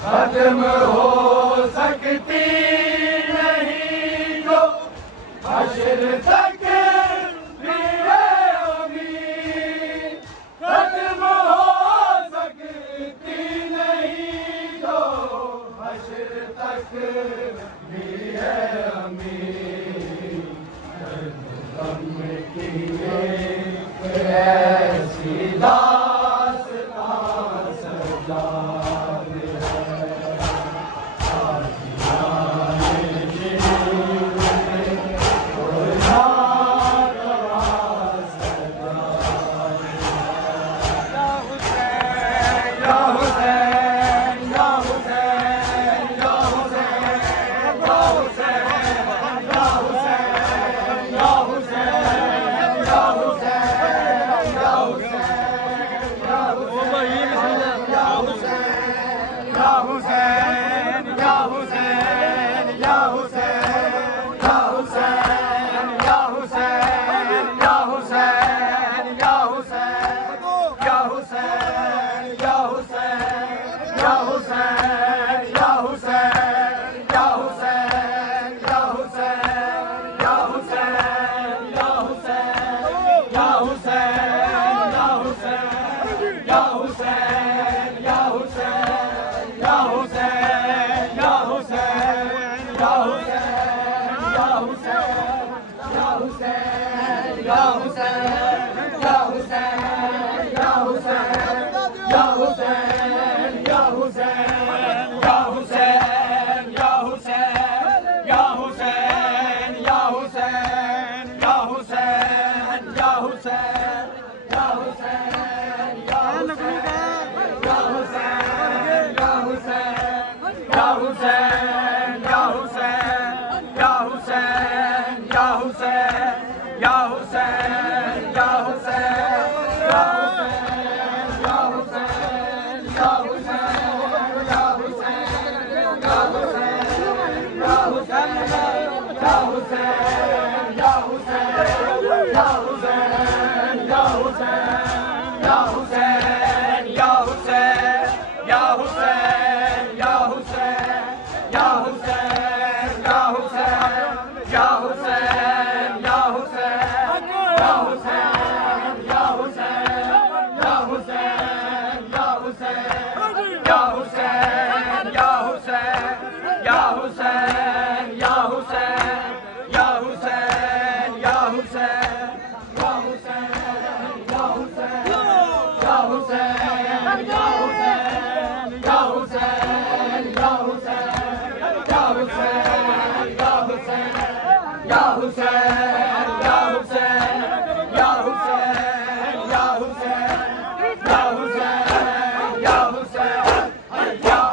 ختم ہو سکتی نہیں جو حشر تک بھی ہے امید، ختم ہو سکتی نہیں جو حشر تک بھی ہے امید، غم کی ایک ایسی داستان سجا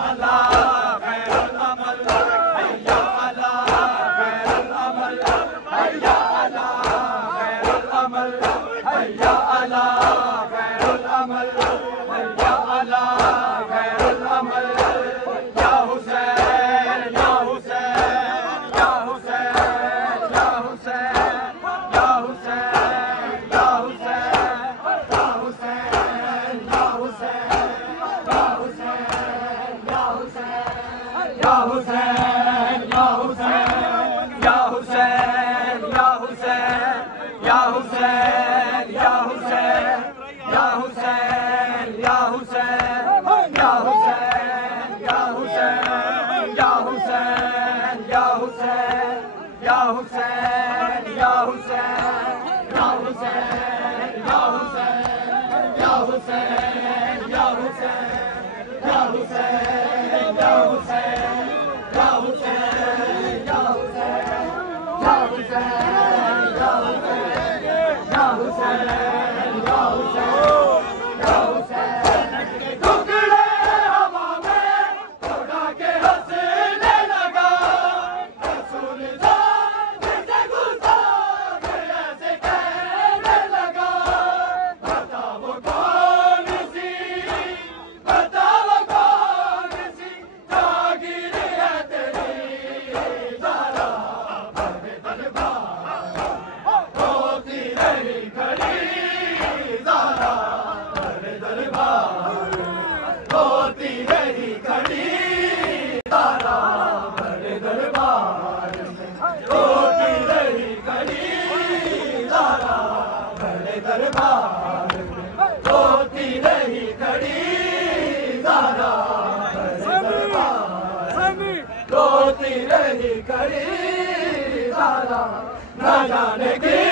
اللہ یا حسین یا حسین یا حسین یا حسین یا حسین یا حسین یا حسین یا حسین یا حسین یا حسین یا حسین یا حسین یا حسین یا حسین یا حسین کے ٹکڑے ہوا میں اڑا کے ہنسنے لگا رسول جان سے گزار ایسے کہنے لگا بتا وہ کون سی بتا وہ کون سی جاگیر ہے تیری ذرا بڑے دربار ہوتی رہی کھڑی ذرا بڑے دربار ہوتی رہی کھڑی ذرا بڑے دربار ہوتی رہی کھڑی ذرا بڑے دربار ہوتی رہی کھڑی ذرا بڑے دربار ہوتی رہی کھڑی ذرا نہ جانے کی